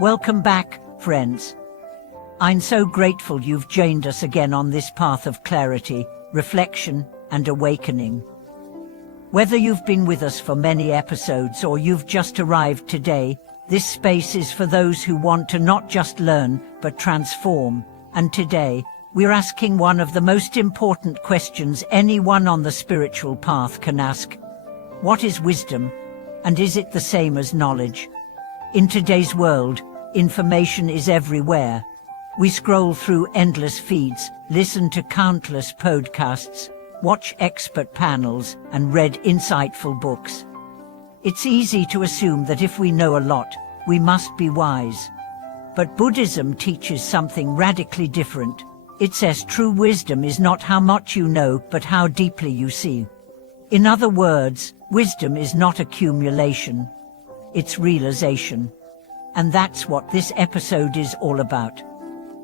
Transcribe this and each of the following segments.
Welcome back, friends. I'm so grateful you've joined us again on this path of clarity, reflection, and awakening. Whether you've been with us for many episodes or you've just arrived today, this space is for those who want to not just learn, but transform. And today, we're asking one of the most important questions anyone on the spiritual path can ask. What is wisdom? And is it the same as knowledge? In today's world, information is everywhere. We scroll through endless feeds, listen to countless podcasts, watch expert panels, and read insightful books. It's easy to assume that if we know a lot, we must be wise. But Buddhism teaches something radically different. It says true wisdom is not how much you know, but how deeply you see. In other words, wisdom is not accumulation. It's realization. And that's what this episode is all about.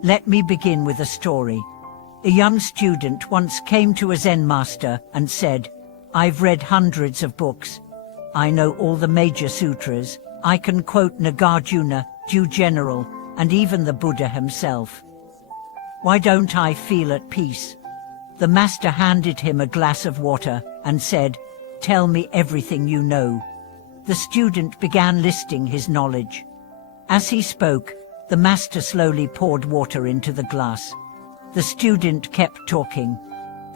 Let me begin with a story. A young student once came to a Zen master and said, "I've read hundreds of books. I know all the major sutras. I can quote Nagarjuna, Jew General, and even the Buddha himself. Why don't I feel at peace?" The master handed him a glass of water and said, "Tell me everything you know." The student began listing his knowledge. As he spoke, the master slowly poured water into the glass. The student kept talking.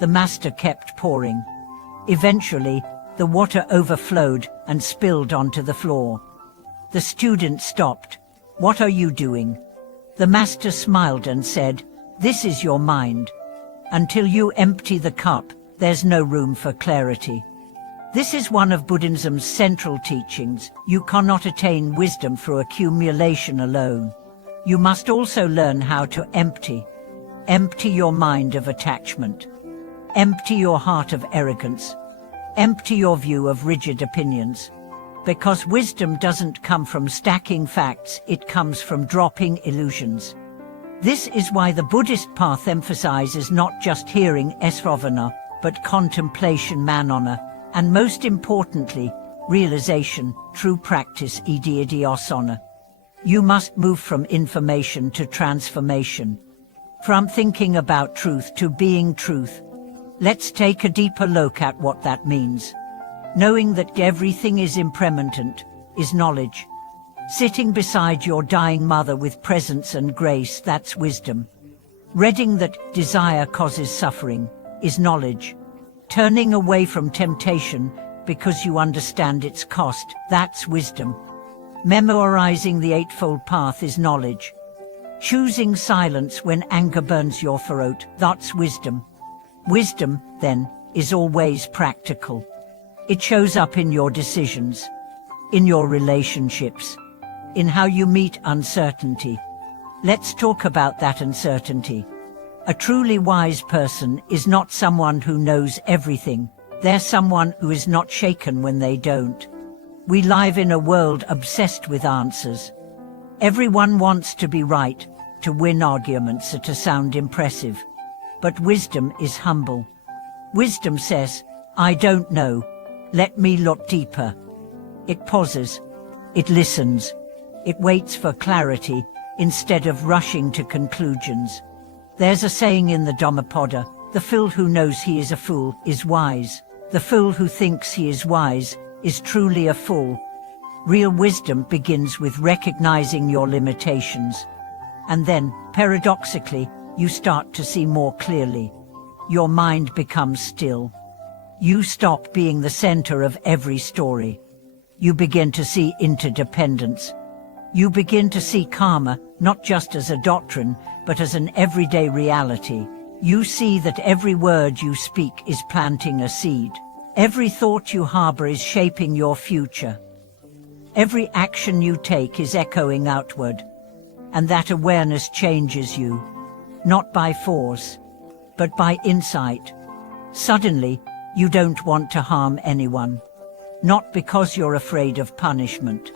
The master kept pouring. Eventually, the water overflowed and spilled onto the floor. The student stopped. "What are you doing?" The master smiled and said, "This is your mind. Until you empty the cup, there's no room for clarity." This is one of Buddhism's central teachings. You cannot attain wisdom through accumulation alone. You must also learn how to empty. Empty your mind of attachment. Empty your heart of arrogance. Empty your view of rigid opinions. Because wisdom doesn't come from stacking facts, it comes from dropping illusions. This is why the Buddhist path emphasizes not just hearing Sravana, but contemplation manana, and most importantly, realization, true practice idiyadiyasana. You must move from information to transformation. From thinking about truth to being truth. Let's take a deeper look at what that means. Knowing that everything is impermanent is knowledge. Sitting beside your dying mother with presence and grace, that's wisdom. Reading that desire causes suffering is knowledge. Turning away from temptation because you understand its cost, that's wisdom. Memorizing the Eightfold Path is knowledge. Choosing silence when anger burns your throat, that's wisdom. Wisdom, then, is always practical. It shows up in your decisions, in your relationships, in how you meet uncertainty. Let's talk about that uncertainty. A truly wise person is not someone who knows everything. They're someone who is not shaken when they don't. We live in a world obsessed with answers. Everyone wants to be right, to win arguments or to sound impressive. But wisdom is humble. Wisdom says, "I don't know. Let me look deeper." It pauses. It listens. It waits for clarity instead of rushing to conclusions. There's a saying in the Dhammapada, "The fool who knows he is a fool is wise. The fool who thinks he is wise is truly a fool." Real wisdom begins with recognizing your limitations. And then, paradoxically, you start to see more clearly. Your mind becomes still. You stop being the center of every story. You begin to see interdependence. You begin to see karma, not just as a doctrine, but as an everyday reality. You see that every word you speak is planting a seed. Every thought you harbor is shaping your future. Every action you take is echoing outward. And that awareness changes you, not by force, but by insight. Suddenly, you don't want to harm anyone. Not because you're afraid of punishment,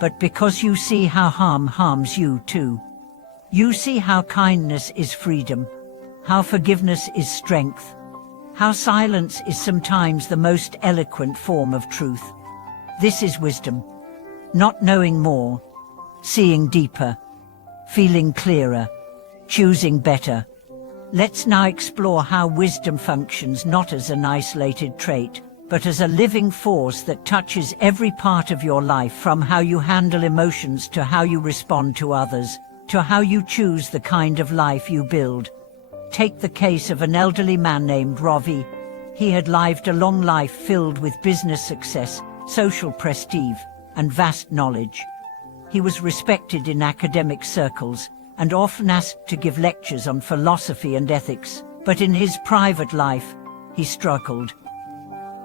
but because you see how harm harms you too. You see how kindness is freedom, how forgiveness is strength, how silence is sometimes the most eloquent form of truth. This is wisdom. Not knowing more, seeing deeper, feeling clearer, choosing better. Let's now explore how wisdom functions not as an isolated trait, but as a living force that touches every part of your life, from how you handle emotions to how you respond to others, to how you choose the kind of life you build. Take the case of an elderly man named Ravi. He had lived a long life filled with business success, social prestige, and vast knowledge. He was respected in academic circles and often asked to give lectures on philosophy and ethics, but in his private life, he struggled.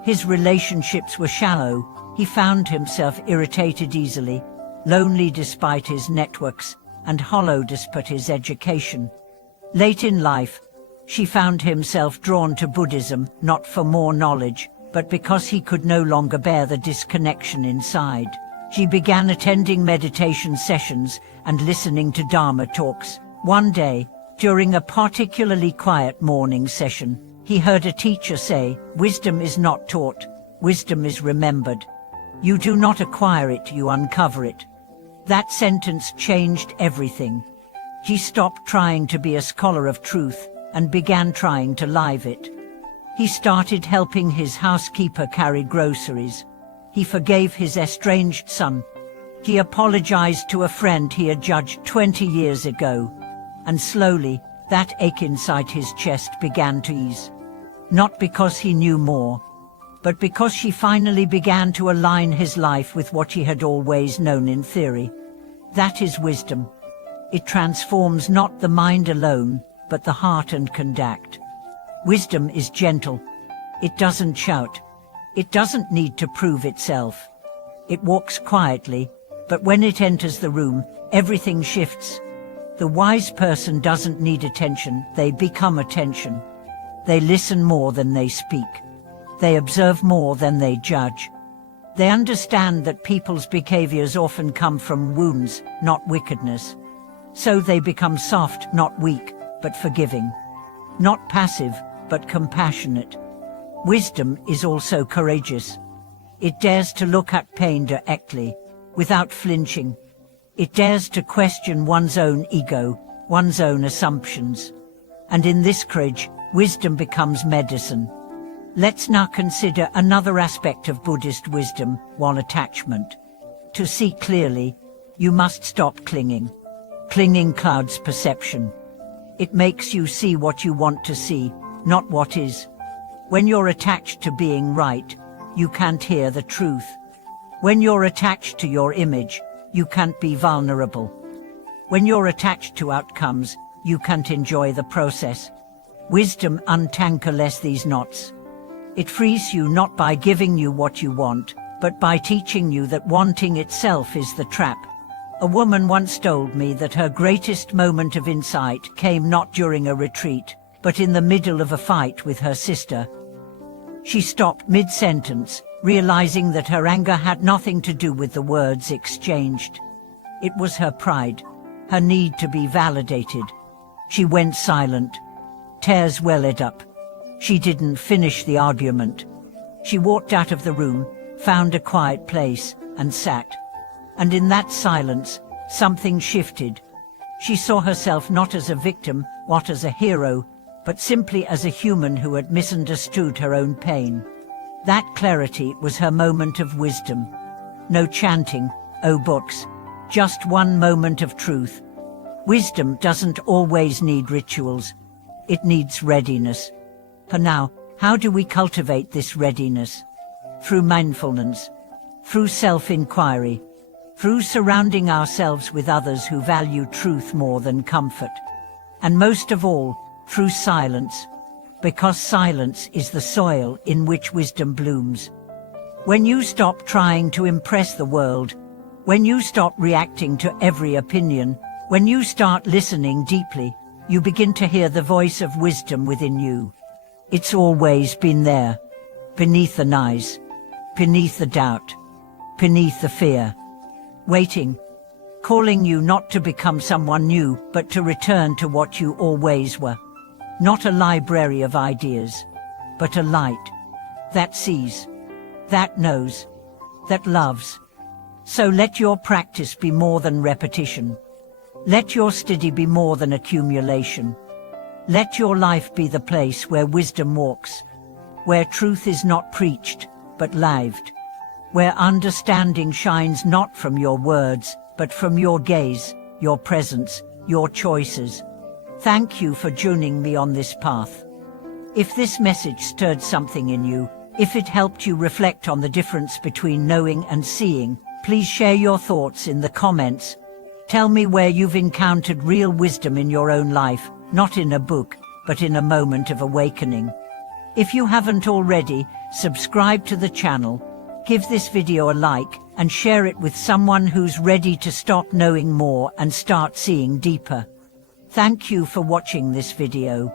His relationships were shallow. He found himself irritated easily, lonely despite his networks, and hollow despite his education. Late in life, she found himself drawn to Buddhism, not for more knowledge, but because he could no longer bear the disconnection inside. She began attending meditation sessions and listening to Dharma talks. One day, during a particularly quiet morning session, he heard a teacher say, "Wisdom is not taught, wisdom is remembered. You do not acquire it, you uncover it." That sentence changed everything. He stopped trying to be a scholar of truth and began trying to live it. He started helping his housekeeper carry groceries. He forgave his estranged son. He apologized to a friend he had judged 20 years ago. And slowly, that ache inside his chest began to ease. Not because he knew more, but because she finally began to align his life with what he had always known in theory. That is wisdom. It transforms not the mind alone, but the heart and conduct. Wisdom is gentle. It doesn't shout. It doesn't need to prove itself. It walks quietly, but when it enters the room, everything shifts. The wise person doesn't need attention, they become attention. They listen more than they speak. They observe more than they judge. They understand that people's behaviors often come from wounds, not wickedness. So they become soft, not weak, but forgiving. Not passive, but compassionate. Wisdom is also courageous. It dares to look at pain directly, without flinching. It dares to question one's own ego, one's own assumptions. And in this courage, wisdom becomes medicine. Let's now consider another aspect of Buddhist wisdom, one attachment. To see clearly, you must stop clinging. Clinging clouds perception. It makes you see what you want to see, not what is. When you're attached to being right, you can't hear the truth. When you're attached to your image, you can't be vulnerable. When you're attached to outcomes, you can't enjoy the process. Wisdom untangles these knots. It frees you not by giving you what you want, but by teaching you that wanting itself is the trap. A woman once told me that her greatest moment of insight came not during a retreat, but in the middle of a fight with her sister. She stopped mid-sentence, realizing that her anger had nothing to do with the words exchanged. It was her pride, her need to be validated. She went silent. Tears welled up. She didn't finish the argument. She walked out of the room, found a quiet place, and sat. And in that silence, something shifted. She saw herself not as a victim, not as a hero, but simply as a human who had misunderstood her own pain. That clarity was her moment of wisdom. No chanting, no books, just one moment of truth. Wisdom doesn't always need rituals. It needs readiness. For now, how do we cultivate this readiness? Through mindfulness, through self-inquiry, through surrounding ourselves with others who value truth more than comfort. And most of all, through silence, because silence is the soil in which wisdom blooms. When you stop trying to impress the world, when you stop reacting to every opinion, when you start listening deeply, you begin to hear the voice of wisdom within you. It's always been there, beneath the noise, beneath the doubt, beneath the fear, waiting, calling you not to become someone new, but to return to what you always were. Not a library of ideas, but a light that sees, that knows, that loves, So let your practice be more than repetition. Let your study be more than accumulation. Let your life be the place where wisdom walks, where truth is not preached, but lived, where understanding shines not from your words, but from your gaze, your presence, your choices. Thank you for joining me on this path. If this message stirred something in you, if it helped you reflect on the difference between knowing and seeing, please share your thoughts in the comments. Tell me where you've encountered real wisdom in your own life, not in a book, but in a moment of awakening. If you haven't already, subscribe to the channel, give this video a like, and share it with someone who's ready to stop knowing more and start seeing deeper. Thank you for watching this video.